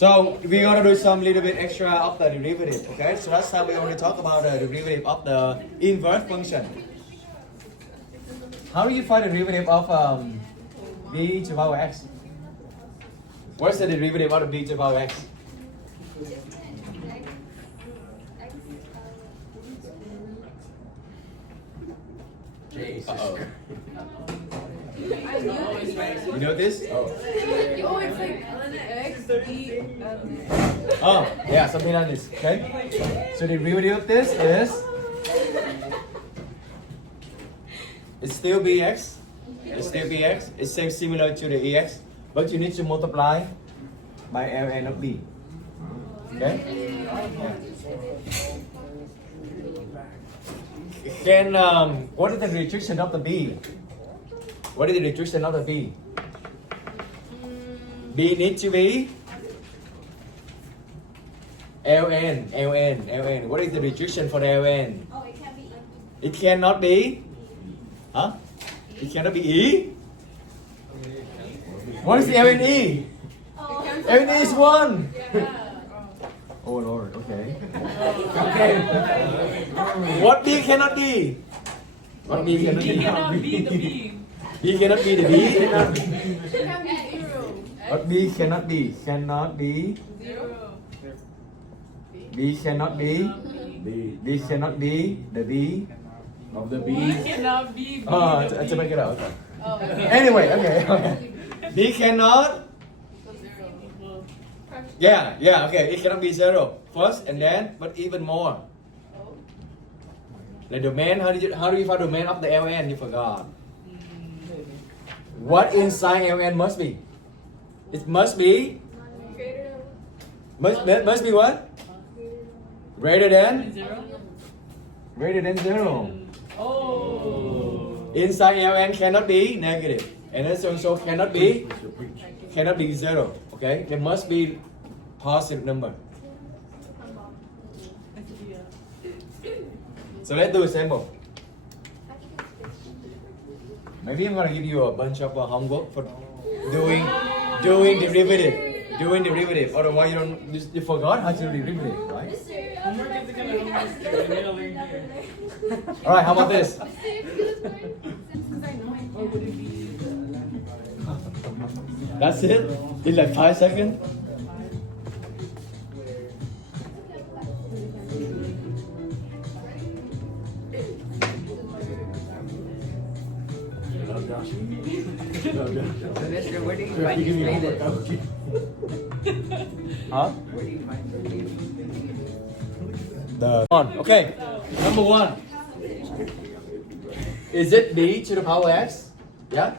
So we're gonna do some little bit extra of the derivative, okay? So last time we only talked about the derivative of the inverse function. How do you find the derivative of b to the power x? What's the derivative of the b to the power x? Uh-oh. You know this? Oh. Oh, it's like x, e, Oh, yeah, something like this, okay? So the derivative of this is, it's still bx, it's still bx, it's same similar to the ex, but you need to multiply by ln of b, okay? Then, what is the restriction of the b? What is the restriction of the b? B needs to be ln. What is the restriction for the ln? Oh, it can be. It cannot be. Huh? It cannot be e. What is the ln e? Oh, ln e is 1. yeah. Oh Lord. Okay. Okay. What b cannot be? What b cannot be? Cannot be the B. B cannot be the b. It can be 0. What b cannot be? Cannot be. 0. B cannot be. B cannot be the b of the b. Cannot be B. Oh, the to B. make it out. Oh, okay. Anyway, okay. B cannot. Yeah, okay. It cannot be 0 first, and then, but even more. The domain. How do you find the domain of the ln? You forgot. What inside ln must be? It must be. Must be what? Greater than. 0. Greater than 0. Oh. Inside ln cannot be negative, and it also cannot be 0. Okay, there must be positive number. So let's do a sample. Maybe I'm gonna give you a bunch of homework for doing derivative. Otherwise you forgot how to do derivative, right? Homework is gonna learn here. All right, how about this? That's it? In like 5 seconds? Mister, where do you find these data? Huh? Where do you find these data? The one. Okay. Number 1. Is it b to the power x? Yeah?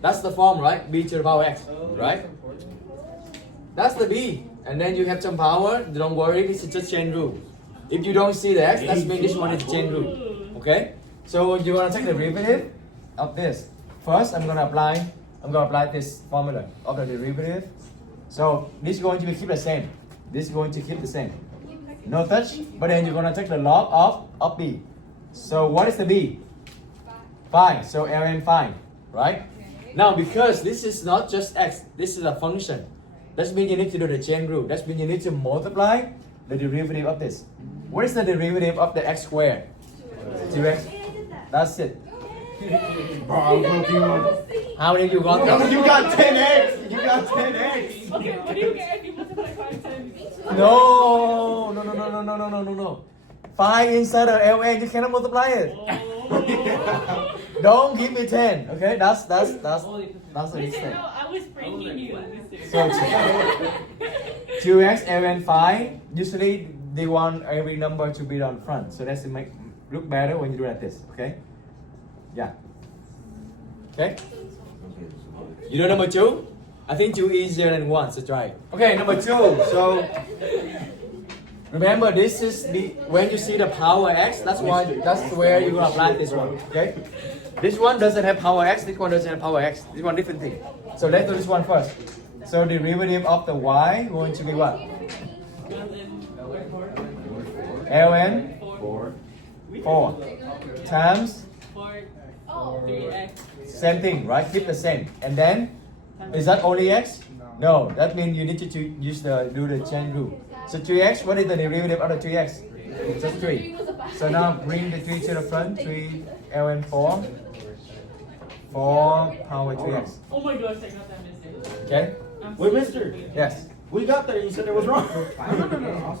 That's the form, right? B to the power x, right? That's the b. And then you have some power. Don't worry, this is just chain rule. If you don't see the x, that means this one is chain rule. Okay? So you want to take the derivative of this. First, I'm gonna apply this formula of the derivative. So this is going to keep the same. This is going to keep the same. No touch, but then you're gonna take the log of b. So what is the b? 5. So ln 5, right? Now because this is not just x, this is a function. That means you need to do the chain rule. That means you need to multiply the derivative of this. What is the derivative of the x squared? 2x. That's it. How many you got? You got 10x. You got 10x. Okay, what do you get if you multiply 5 times? No. 5 inside the ln, you cannot multiply it. Oh. Don't give me 10. Okay, that's the Listen, mistake. no, I was pranking you, mister. So 2x ln 5. Usually they want every number to be on front, so that's to make look better when you do like this. Okay. Yeah. Okay. You know number 2? I think 2 easier than 1, so try it. Okay, number 2. So remember, this is the when you see the power x. That's where you're gonna apply this one. Okay. This one doesn't have power x. This one doesn't have power x. This one different thing. So let's do this one first. So the derivative of the y going to be what? ln 4 times 3x. same thing, right? Keep the same. And then is that only x? No, that means you need to use do the chain rule. So 3x, what is the derivative of the 3x? Just 3. So now bring the 3 to the front, 3 ln 4 power 3x. Oh my gosh, I got that mistake. Okay? I'm Wait, so mister. stupid. Yes. We got there. You said it was wrong. No. I was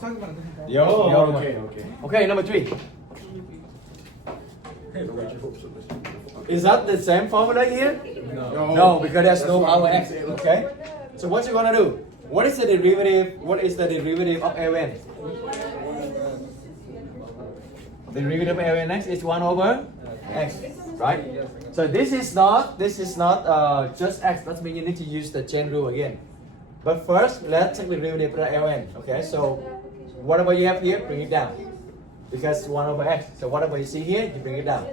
talking about a different part. Yo, Oh, yo, okay, okay. Okay, number 3. Is that the same formula here? No, because there's no power x. Okay? So what you gonna do? What is the derivative? What is the derivative of ln? The derivative of ln x is 1 over x, right? So this is not just x. That means you need to use the chain rule again. But first, let's take the derivative of ln. Okay, so whatever you have here, bring it down. Because 1 over x. So whatever you see here, you bring it down.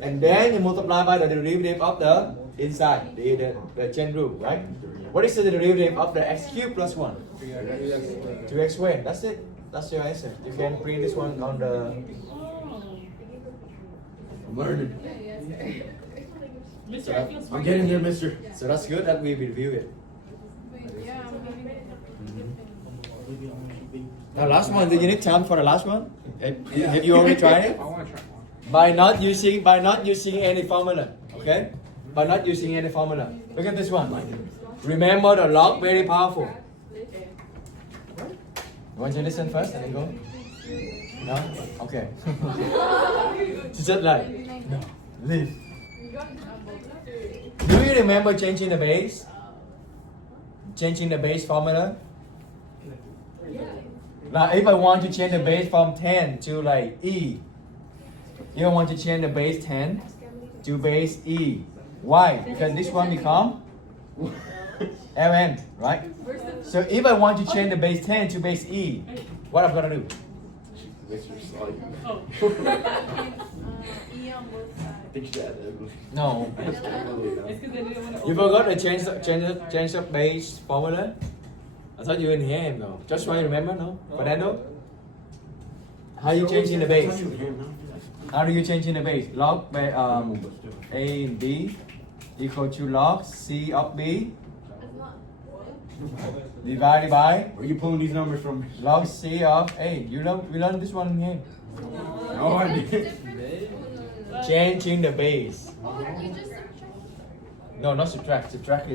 And then you multiply by the derivative of the inside, the chain rule, right? What is the derivative of the x cubed plus 1? 2x squared. That's it. That's your answer. You can print this one on the... I'm learning. Mister, I feel I'm getting there, mister. So that's good that we review it. Yeah, I'm getting it. The last one, do you need time for the last one? Have you already tried it? I want to try one. By not using any formula, okay? By not using any formula. Look at this one. Remember the log very powerful. You want to listen first and then go? No? Okay. It's just like, no, leave. Do you remember changing the base? Changing the base formula? Now if I want to change the base from 10 to like E, you want to change the base 10 to base E. Why? Because this one become ln, right? So if I want to change the base 10 to base E, what I'm gonna do? Oh. E on both sides. No. It's because I didn't want to. You forgot to change the base formula? I thought you in here though. Just try to remember, no? Fernando? How you changing the base? How do you change in the base? Log by A and B equal to log C of B divided by Where are you pulling these numbers from? log C of A. We learned this one here. No, I didn't. Changing the base. Oh, you just No, not subtract. Subtract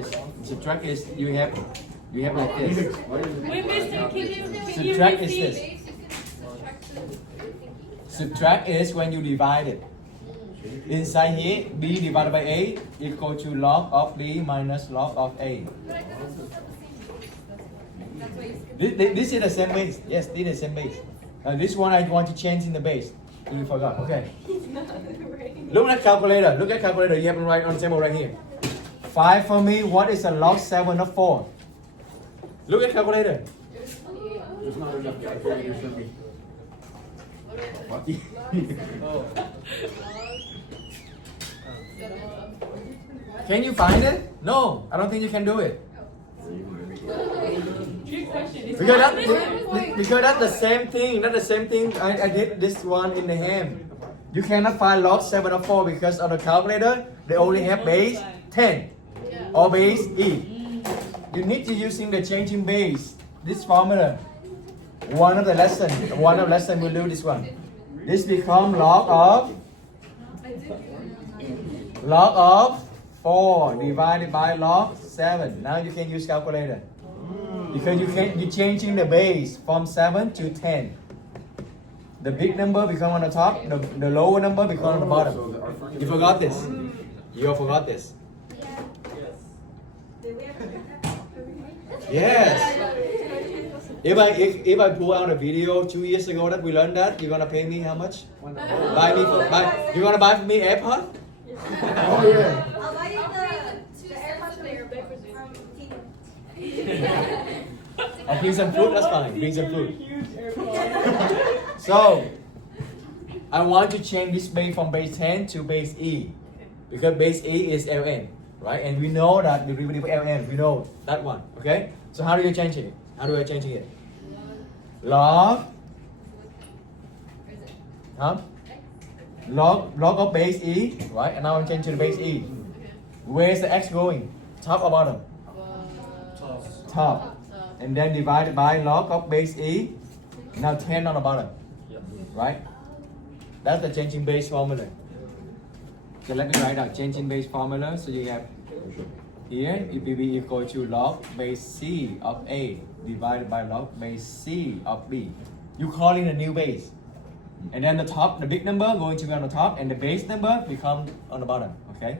is you have like this. Wait, mister, can you Subtract is repeat? this. Subtract is when you divide it. Inside here, B divided by A equal to log of B minus log of A. This is the same base. Yes, this is the same base. This one I want to change in the base. You forgot. Okay. Look at calculator. Look at calculator. You have it right on the table right here. 5 for me. What is a log 7 of 4? Look at calculator. There's not enough calculators for me. Can you find it? No, I don't think you can do it. Trick question. It's Because not that's the same thing. That's the same thing. I did this one in the hand. You cannot find log 7 of 4 because on the calculator they only have base 10 or base E. You need to using the changing base. This formula. One of the lesson will do this one. This become log of 4 divided by log 7. Now you can use calculator. Because you're changing the base from 7 to 10. The big number become on the top, the lower number become on the bottom. You forgot this. You forgot this. Yes. If I pull out a video 2 years ago that we learned that, you're gonna pay me how much? You gonna buy for me AirPod? Oh yeah. I'll buy you the AirPods from your I'll bring some fruit, that's fine. Bring some fruit. Huge AirPod. So, I want to change this base from base 10 to base E. Because base E is ln, right? And we know that the derivative of ln, we know that one, okay? So how do you change it? How do I change it? Log. Huh? Log of base E, right? And now I'm changing to the base E. Where's the x going? Top or bottom? top, and then divided by log of base e. Now 10 on the bottom, right? That's the changing base formula. So let me write out changing base formula. So you have here it will be equal to log base c of a divided by log base c of b. You call in a new base, and then the top, the big number going to be on the top, and the base number become on the bottom. Okay,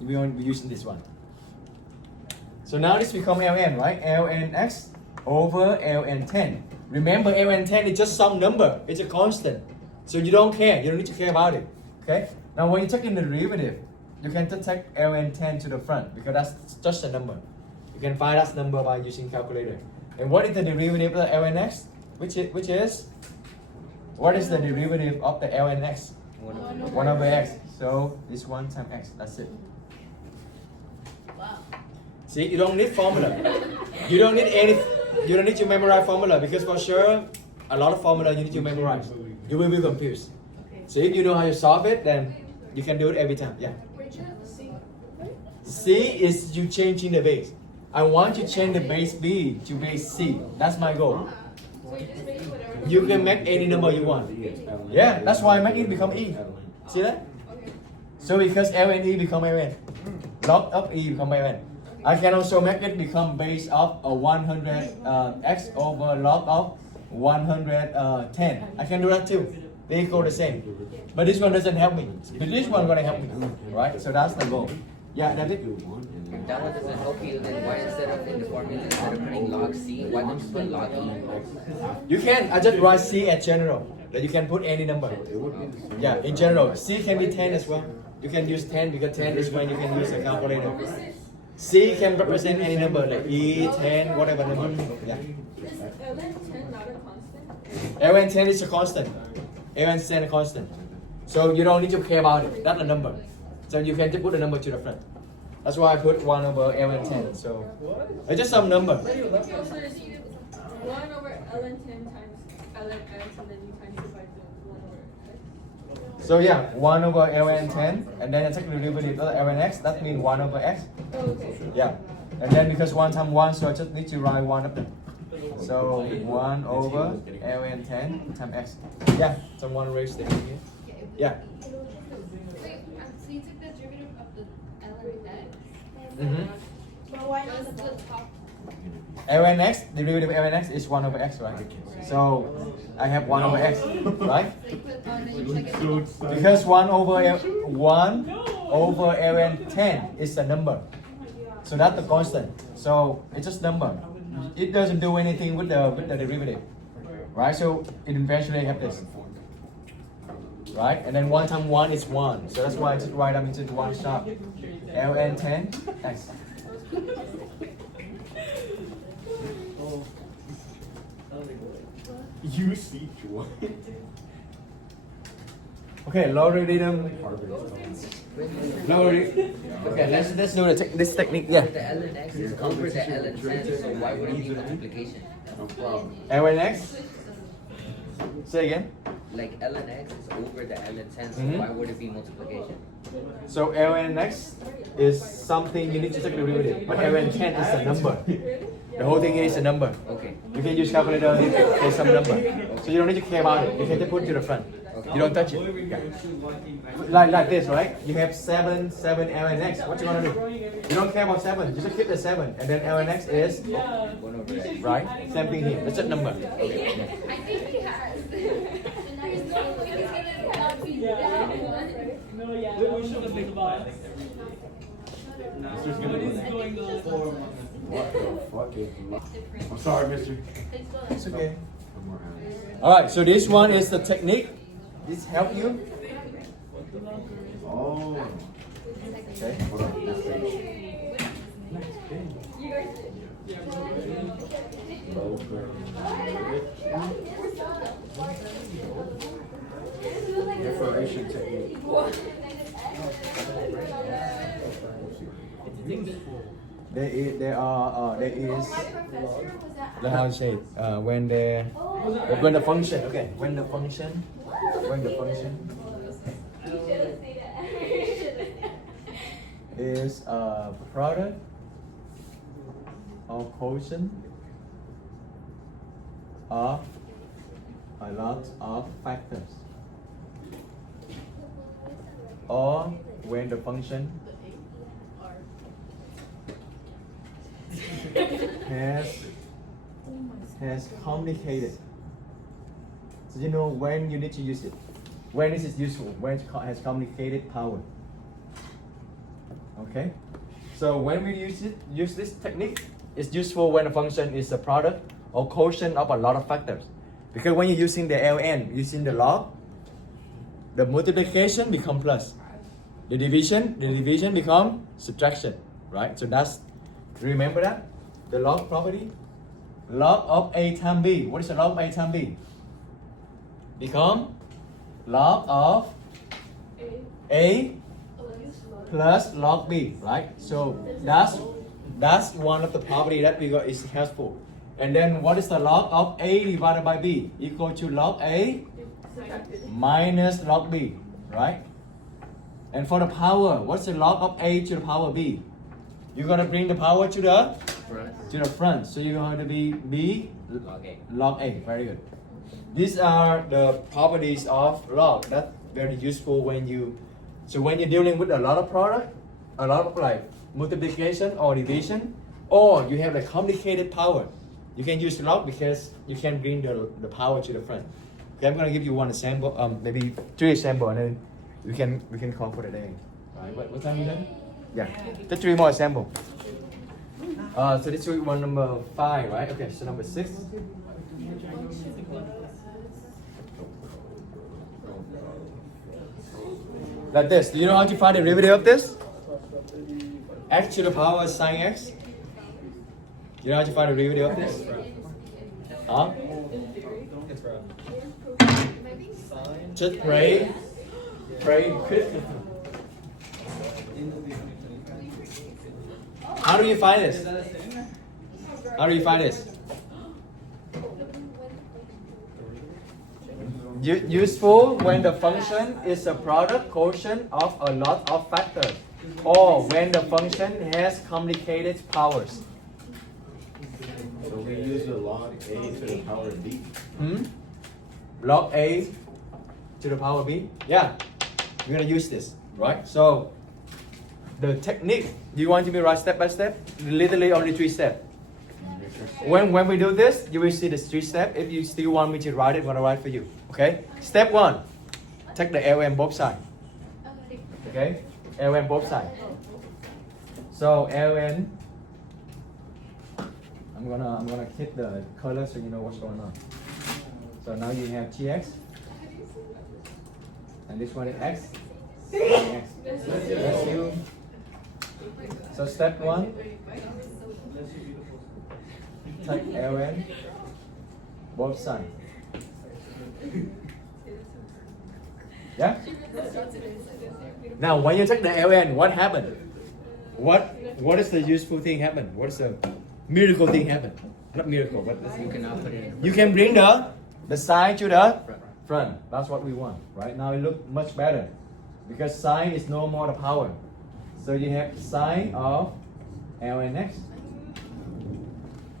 we will be using this one. So now this become ln, right? ln x over ln 10. Remember, ln 10 is just some number. It's a constant. So you don't care. You don't need to care about it. Okay? Now when you take in the derivative, you can just take ln 10 to the front because that's just a number. You can find that number by using calculator. And what is the derivative of the ln x? Which is what is the derivative of the ln x? 1 over x. So this 1 times x. That's it. Wow. See, you don't need formula. You don't need to memorize formula because for sure a lot of formula you need to memorize. You will be confused. So if you know how to solve it, then you can do it every time. Yeah. Where'd you have the C? C is you changing the base. I want to change the base B to base C. That's my goal. So you just make it whatever. You can make any number you want. Yeah, that's why I make it become E. See that? Okay. So because ln E become ln, log of E become ln. I can also make it become base of 100 x over log of 110. I can do that too. They equal the same. But this one doesn't help me. But this one gonna help me, right? So that's the goal. Yeah, that's it. If that one doesn't help you, then why instead of in the formula, instead of putting log C, why don't you put log E? You can. I just write C at general. That you can put any number. Yeah, in general. C can be 10 as well. You can use 10 because 10 is when you can use a calculator. C can represent any number like E, 10, whatever number. Yeah. Is ln 10 not a constant? ln 10 is a constant. ln 10 is a constant. So you don't need to care about it. That's a number. So you can just put a number to the front. That's why I put 1 over ln 10. So it's just some number. So it's 1 over ln 10 times ln x, and then you times it by the 1 over x. So yeah, 1 over ln 10, and then I take the derivative of ln x. That means 1 over x. Oh, okay. Yeah. And then because 1 times 1, so I just need to write 1 of them. So 1 over ln 10 times x. Yeah, someone raised the hand here. Yeah. Wait, so you took the derivative of the ln x? Mm-hmm. But why not the top? ln x, derivative of ln x is 1 over x, right? So I have 1 over x, right? So you put on and you check it. Because 1 over ln 10 is a number. So that's the constant. So it's just number. It doesn't do anything with the derivative. Right? So it eventually have this. Right? And then 1 times 1 is 1. So that's why I just write them into one shot. ln 10 x. You see joy. Okay, logarithm. Logarithm. Okay, let's do this technique. Yeah. The ln x is over the ln 10, so why would it be multiplication? No problem. ln x. Say again. Like ln x is over the ln 10, so Mhm. why would it be multiplication? So ln x is something you need to take the derivative, but ln 10 is a number. The whole thing is a number. Okay. You can use calculator if there's some number. So you don't need to care about it. You can just put it to the front. You don't touch it. Yeah. Like this, right? You have 7 ln x. What you gonna do? You don't care about 7. You just keep the 7, and then ln x is 1 over x. right. Same thing here. It's a number. I think he has. No, yeah, we should have been boss. Mister's What gonna is going on? What the fuck is I'm sorry, mister. It's okay. Alright, so this one is the technique. This help you? Oh. Okay. Hold on. Next page. Information technique. There is the how to say it, when the function, okay, when the function is a product or quotient of a lot of factors, or when the function has communicated. So you know when you need to use it. When is it useful? When it has communicated power. Okay? So when we use this technique, it's useful when a function is a product or quotient of a lot of factors. Because when you're using the ln, using the log, the multiplication become plus. The division become subtraction, right? So that's, remember that? The log property? Log of a times b. What is the log of a times b? Become log of a plus log b, right? So that's one of the property that we got is helpful. And then what is the log of a divided by b? Equal to log a minus log b, right? And for the power, what's the log of a to the power b? You're gonna bring the power to the front. So you're going to be b log a. Very good. These are the properties of log. That's very useful when you're dealing with a lot of product, a lot of like multiplication or division, or you have a complicated power. You can use log because you can bring the power to the front. Okay, I'm gonna give you one example, maybe 3 examples, and then we can call for the day. Alright, what time is it? Yeah, just 3 more examples. So this is one number 5, right? Okay, so number 6. Like this. Do you know how to find the derivative of this? X to the power sine x. You know how to find the derivative of this? Huh? Just pray. How do you find this? How do you find this? Useful when the function is a product quotient of a lot of factors, or when the function has complicated powers. So we use the log a to the power b. Log a to the power b. Yeah, we're gonna use this, right? So the technique, do you want to be right step by step? Literally only 3 steps. When we do this, you will see the 3 steps. If you still want me to write it, I'm gonna write for you. Okay? Step 1, take the ln both sides. Okay? ln both sides. So ln, I'm gonna hit the color so you know what's going on. So now you have tx, and this one is x. X. That's you. So step 1, take ln both sides. Yeah? Now when you take the ln, what happened? What is the useful thing happen? What is the miracle thing happen? Not miracle, but You cannot put it in. you can bring the sine to the front. That's what we want. Right now it looks much better because sine is no more the power. So you have sine of ln x.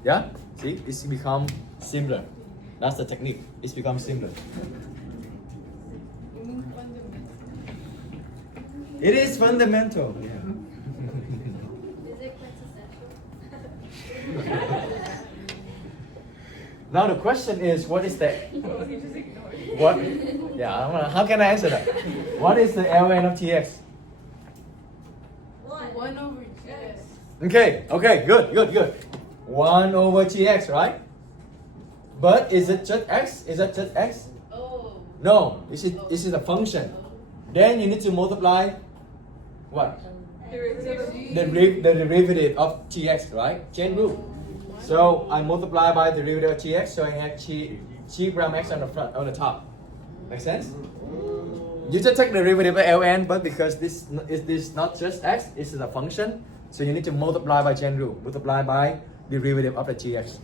Yeah? See? It's become simpler. That's the technique. It's become simpler. It is fundamental. Yeah. Is it quintessential? Now the question is, what is the what? Yeah, I don't know. How can I answer that? What is the ln of tx? 1 over x. Okay, good. 1 over tx, right? But is it just x? Is that just x? Oh. No, this is a function. Then you need to multiply what? The derivative of tx, right? Chain rule. So I multiply by the derivative of tx, so I have chi prime x on the front, on the top. Make sense? You just take the derivative of ln, but because this is not just x, this is a function, so you need to multiply by chain rule. Multiply by the derivative of the tx.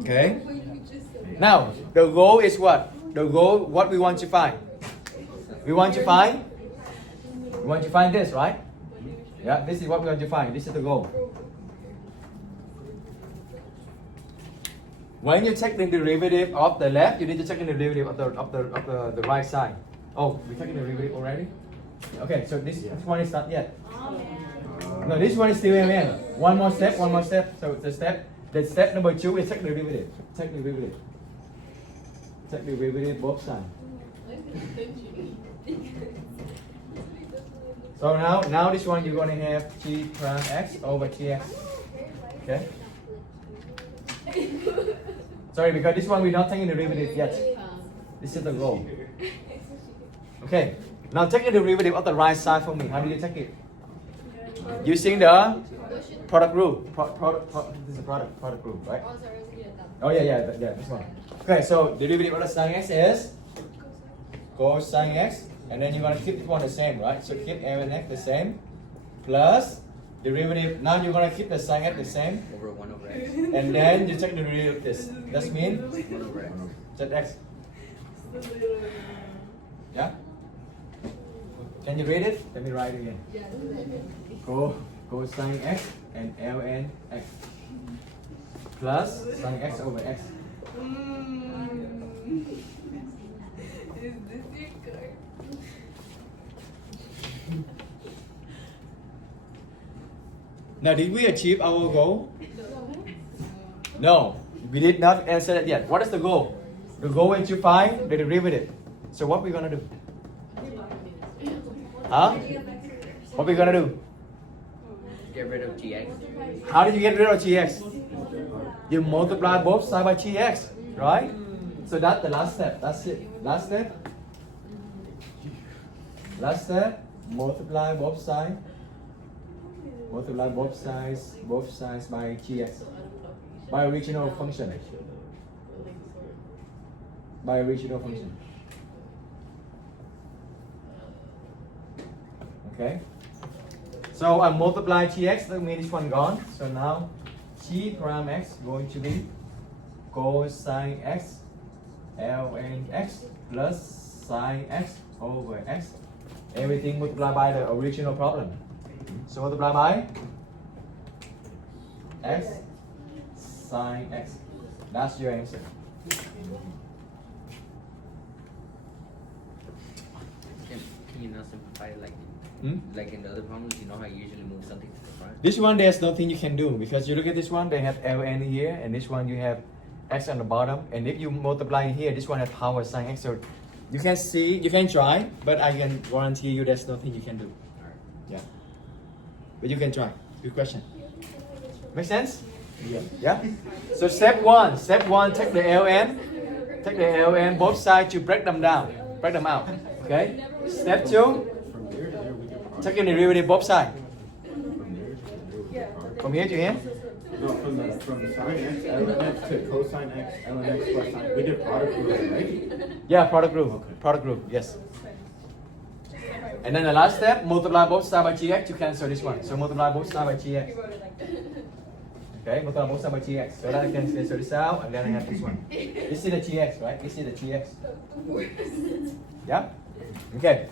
Okay? Now, the goal is what? The goal, what we want to find? We want to find We want to find this, right? Yeah, this is what we want to find. This is the goal. When you take the derivative of the left, you need to take the derivative of the right side. Oh, we're taking the derivative already? Okay, so this one is not yet. No, this one is still MN. One more step. So the step number 2 is take the derivative. Take the derivative. Take the derivative both sides. So now this one you're gonna have g prime x over gx. Okay. Sorry, because this one we're not taking the derivative yet. This is the goal. Okay. Now take the derivative of the right side for me. How do you take it? Using the product rule. This is a product rule, right? Oh yeah, this one. Okay, so derivative of the sine x is cosine x, and then you're gonna keep this one the same, right? So keep ln x the same, plus derivative. Now you're gonna keep the sine x the same, Over 1 over x. and then you take the derivative of this. That means 1 over x. zx. Yeah. Can you read it? Let me write it again. Cosine x and ln x plus sine x over x. Is this your card? Now, did we achieve our goal? No, we did not answer that yet. What is the goal? The goal is to find the derivative. So what we gonna do? Huh? What we gonna do? Get rid of gx. How did you get rid of gx? You multiply both sides by gx, right? So that's the last step. That's it. Last step. Last step. Multiply both sides. Multiply both sides by gx. By original function. By original function. Okay. So I multiply gx, that means this one gone. So now g prime x going to be cosine x ln x plus sine x over x. Everything multiplied by the original problem. So multiply by x sine x. That's your answer. Can you not simplify it Hmm? like in the other problems? You know how you usually move something to the front? This one there's nothing you can do because you look at this one, they have ln here, and this one you have x on the bottom, and if you multiply here, this one has power sine x. So you can see, you can try, but I can guarantee you there's nothing you can do. Yeah. But you can try. Good question. Make sense? Yeah. So step one, take the ln, both sides to break them down, break them out. Okay. Step 2, take the derivative both sides. From here to here. No, from sine x, ln x to cosine x, ln x plus sine. We did product rule, right? Yeah, product rule. Product rule, yes. And then the last step, multiply both sides by gx to cancel this one. So multiply both sides by gx. Okay, multiply both sides by gx. So that I can cancel this out, and then I have this one. This is the gx, right? This is the gx. Yeah? Okay.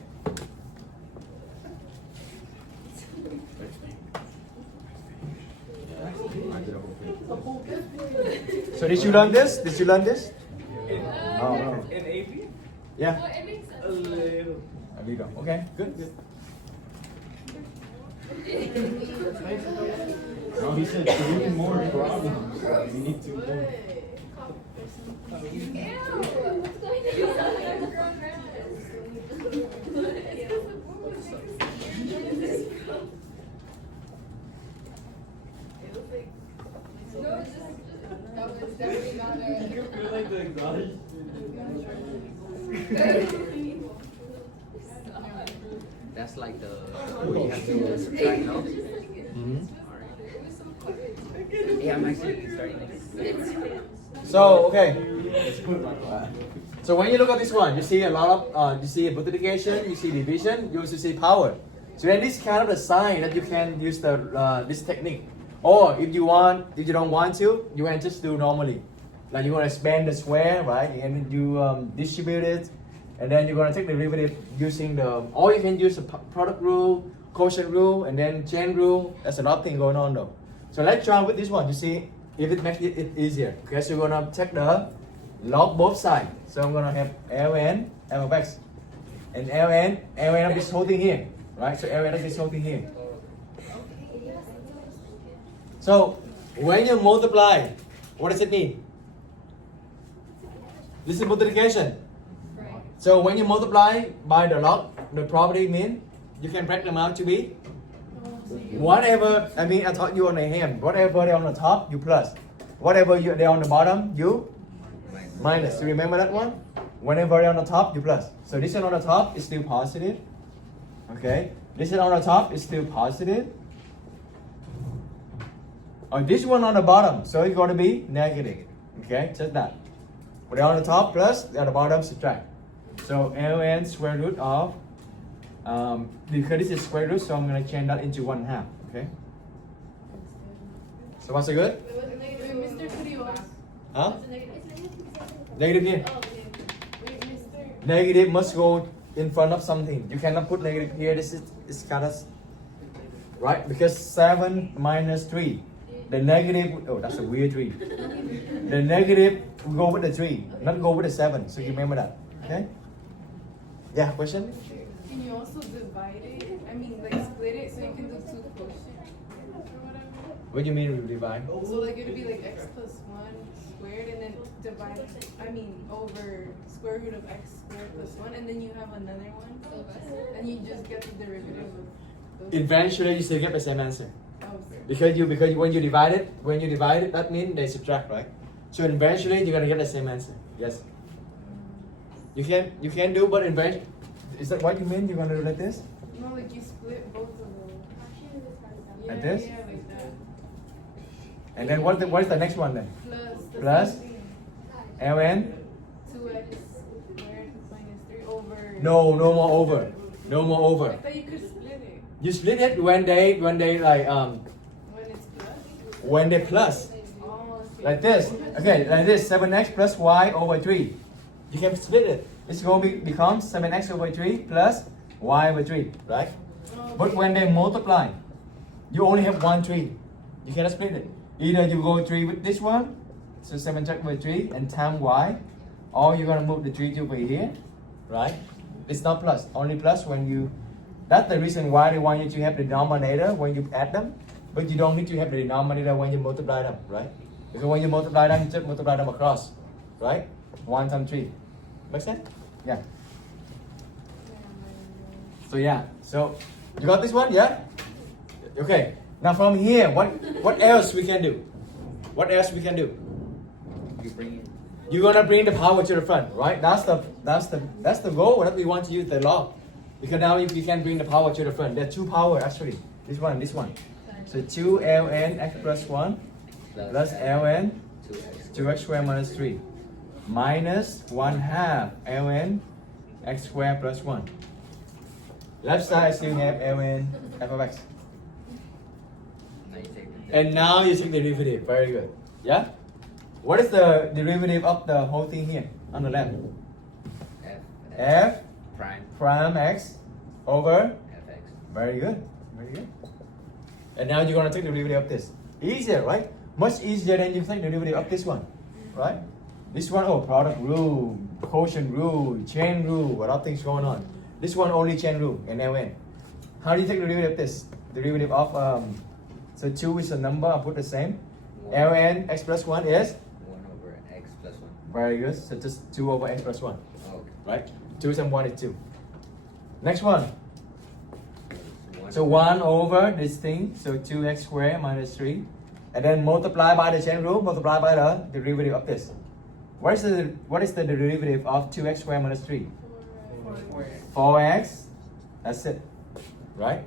So did you learn this? Did you learn this? Oh, no. In AP? Yeah. Oh, it makes sense. A little. A little. Okay, good. No, he said 3 more problems. We need 2 more. Ew! What's going on? No, it's just that was definitely not You feel like the exotic? That's like the where you have to subtract, no? Mhm. Yeah, I'm actually starting next. So okay. So when you look at this one, you see a lot of you see multiplication, you see division, you also see power. So then this is kind of the sign that you can use the this technique. Or if you don't want to, you can just do normally. Like you want to expand the square, right? And you distribute it, and then you're gonna take the derivative using the, or you can use the product rule, quotient rule, and then chain rule. There's a lot of things going on though. So let's try with this one to see if it makes it easier. Okay, so we're gonna take the log both sides. So I'm gonna have ln f of x, and ln of this whole thing here, right? So ln of this whole thing here. So when you multiply, what does it mean? This is multiplication. Right. So when you multiply by the log, the property mean you can break them out to be whatever. I mean, I taught you on the hand. Whatever they're on the top, you plus. Whatever they're on the bottom, you minus. You remember that one? Whenever they're on the top, you plus. So this one on the top is still positive. Okay. This one on the top is still positive. Or this one on the bottom, so it's going to be negative. Okay, just that. When they're on the top plus, they're on the bottom subtract. So ln square root of, because this is square root, so I'm going to change that into 1/2. Okay. So what's it good? Wait, Mr. Kurios. Huh? It's negative. Negative here. Oh, okay. Wait, Mr. Negative must go in front of something. You cannot put negative here. This is got us right, because 7 minus 3. The negative, oh, that's a weird 3. The negative will go with the 3, not go with the 7. So you remember that. Okay? Yeah, question? Can you also divide it? I mean, like split it so you can do 2 quotients or whatever? What do you mean we divide? So like it would be like x plus 1 squared and then divide, over square root of x squared plus 1, and then you have another one and you just get the derivative of those. Eventually you still get the same answer. Oh, Because when you divide it, that means they subtract, right? So eventually you're gonna get the same answer. Yes. You can do, but eventually, is that what you mean? You're gonna do like this? no, like you split both of them. Yeah, Like this? Yeah, like that. And then what is the next one then? Plus the Plus? same thing. ln? 2x squared minus 3 over. No more over. No more I over. thought you could split it You split it when they like when it's plus. when they plus. Oh, okay. Like this. Okay, like this. 7x plus y over 3. You can split it. It's going to become 7x over 3 plus y over 3, right? Oh, But when they multiply, you only have 1 3. You cannot split it. Either you go 3 with this one, so 7 over 3 and time y, or you're going to move the 3 over here, right? It's not plus, only plus when you, that's the reason why they want you to have the denominator when you add them, but you don't need to have the denominator when you multiply them, right? Because when you multiply them, you just multiply them across, right? 1 times 3. Make sense? Yeah. So yeah, so you got this one, yeah? Okay. Now from here, what else we can do? What else we can do? You bring in. You're gonna bring the power to the front, right? That's the goal that we want to use the log, because now you can bring the power to the front. There are 2 power actually. This one, and this one. So 2 ln x plus 1 plus ln 2x squared minus 3 minus 1/2 ln x squared plus 1. Left side still have ln f of x. Now you take the And now you take the derivative. Very good. Yeah? What is the derivative of the whole thing here on the left? f F prime x over. fx. Very good. Very good. And now you're going to take the derivative of this. Easier, right? Much easier than you take the derivative of this one. Right? This one, oh, product rule, quotient rule, chain rule, a lot of things going on. This one only chain rule and ln. How do you take the derivative of this? Derivative of, so 2 is a number, I'll put the same. ln x plus 1 is? 1 over x plus 1. Very good. So just 2 over x plus 1. Oh, okay. Right? 2 times 1 is 2. Next one. One So 1 over this thing. So 2x squared minus 3. And then multiply by the chain rule, multiply by the derivative of this. What is the derivative of 2x squared minus 3? 4x. That's it. Right?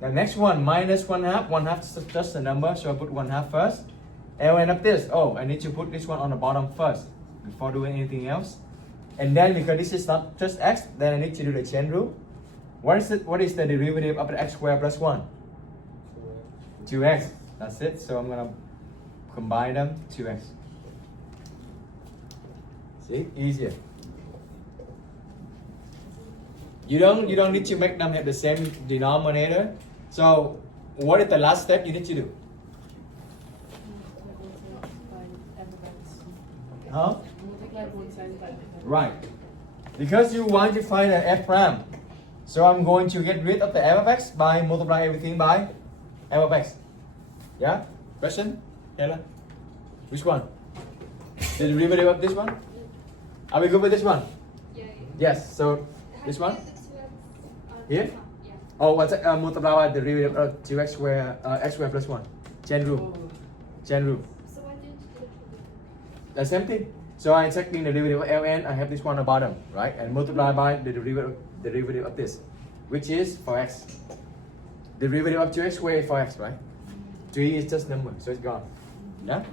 The next one, minus 1/2. 1/2 is just a number, so I put 1/2 first. ln of this. Oh, I need to put this one on the bottom first before doing anything else. And then because this is not just x, then I need to do the chain rule. What is the derivative of the x squared plus 1? 2x. That's it. So I'm gonna combine them, 2x. See, easier. You don't need to make them have the same denominator. So what is the last step you need to do? Huh? Multiply both sides by Right. Because you want to find an f prime. So I'm going to get rid of the f of x by multiply everything by f of x. Yeah? Question? Kayla? Which one? The derivative of this one? Are we good with this one? Yeah. Yes. So this one? Here? Yeah. Oh, what's it? Multiply by the derivative of 2x squared, x squared plus 1. Chain rule. Chain rule. So why didn't you do it? The same thing. So I'm taking the derivative of ln, I have this one at the bottom, right? And multiply by the derivative of this, which is 4x. Derivative of 2x squared is 4x, right? 3 is just number, so it's gone. Yeah?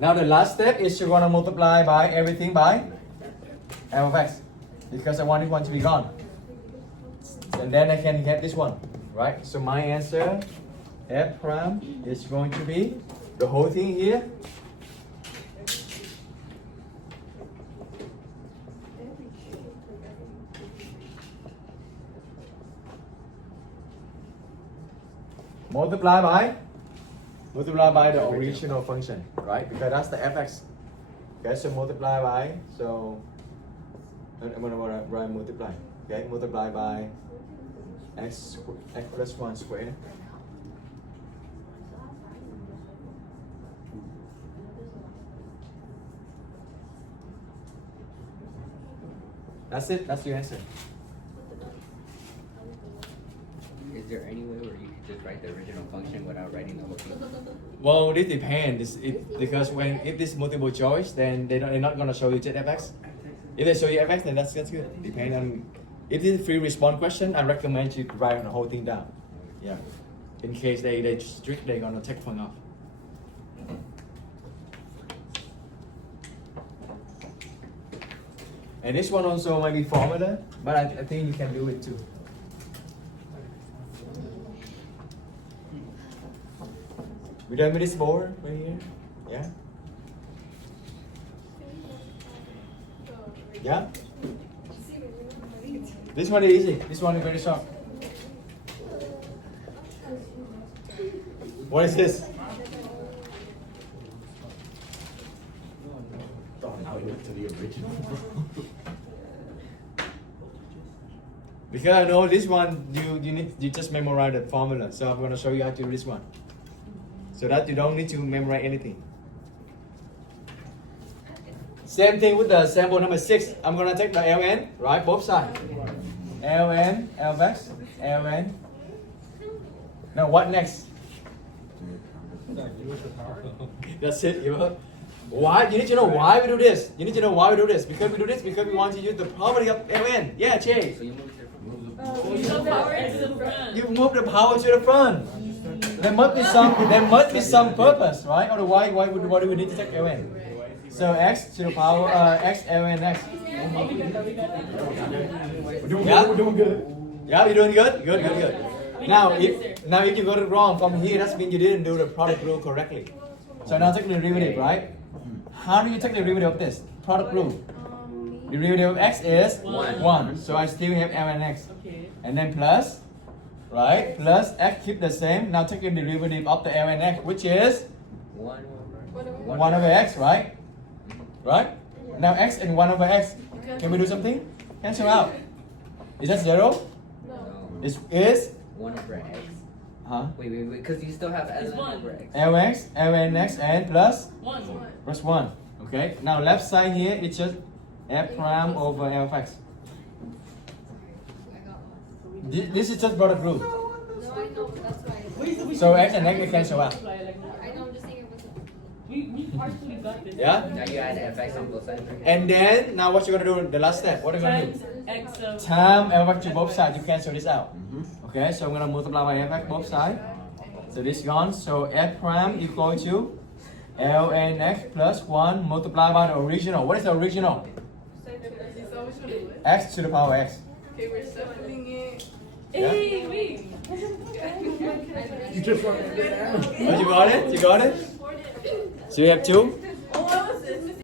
Now the last step is you're gonna multiply by everything by f of x. Because I want this one to be gone. And then I can get this one, right? So my answer, f prime, is going to be the whole thing here. Multiply by the original function, right? Because that's the fx. Okay, so multiply by, so I'm gonna write multiply. Okay, multiply by x plus 1 squared. That's it, that's your answer. Is there any way where you could just write the original function without writing the whole thing? Well, this depends. Because if this multiple choice, then they're not gonna show you just fx. If they show you fx, then that's good. Depending on if this is a free response question, I recommend you to write the whole thing down. Yeah. In case they strict, they're gonna take point off. And this one also might be formula, but I think you can do it too. We done with this board right here? Yeah? Yeah? This one is easy. This one is very short. What is this? Now we went to the original. Because I know this one, you just memorize the formula. So I'm gonna show you how to do this one. So that you don't need to memorize anything. Same thing with the sample number 6. I'm gonna take the ln, right? Both sides. ln, lx, ln. Now what next? That's it. Why? You need to know why we do this. You need to know why we do this. Because we do this because we want to use the property of ln. Yeah, Che. So you moved it from You move the power to the front. There must be some purpose, right? Otherwise, why do we need to take ln? So x to the power x ln x. We're doing good. Yeah, you're doing good. Good. Now if you got it wrong from here, that means you didn't do the product rule correctly. So now take the derivative, right? How do you take the derivative of this? Product rule. Derivative of x is 1. So I still have ln x. And then plus, right? Plus x keep the same. Now take the derivative of the ln x, which is 1 1 over x, right? Right? Now x and 1 over x. Can we do something? Cancel out. Is that 0? No. Is 1 over x. huh? Wait, because you still have ln over x. lx, ln x, and plus 1. plus 1. Okay. Now left side here it's just f prime over f of x. This is just product rule. No, I know, that's why. So x and x cancel out. I know, I'm just saying it wasn't. We partially got this. Yeah. Now you add fx on both sides. Right? And then now what you gonna do? The last step. What are you gonna Times do? x of Time f of x to both sides. You cancel this out. Okay. So I'm gonna multiply by f of x both sides. So this gone. So f prime equal to ln x plus 1 multiplied by the original. What is the original? X to the power x. Okay, we're shuffling it. Yeah. Hey, wait. You just wrote it down. Oh, you got it? You got it? So you have 2? Oh, what was this?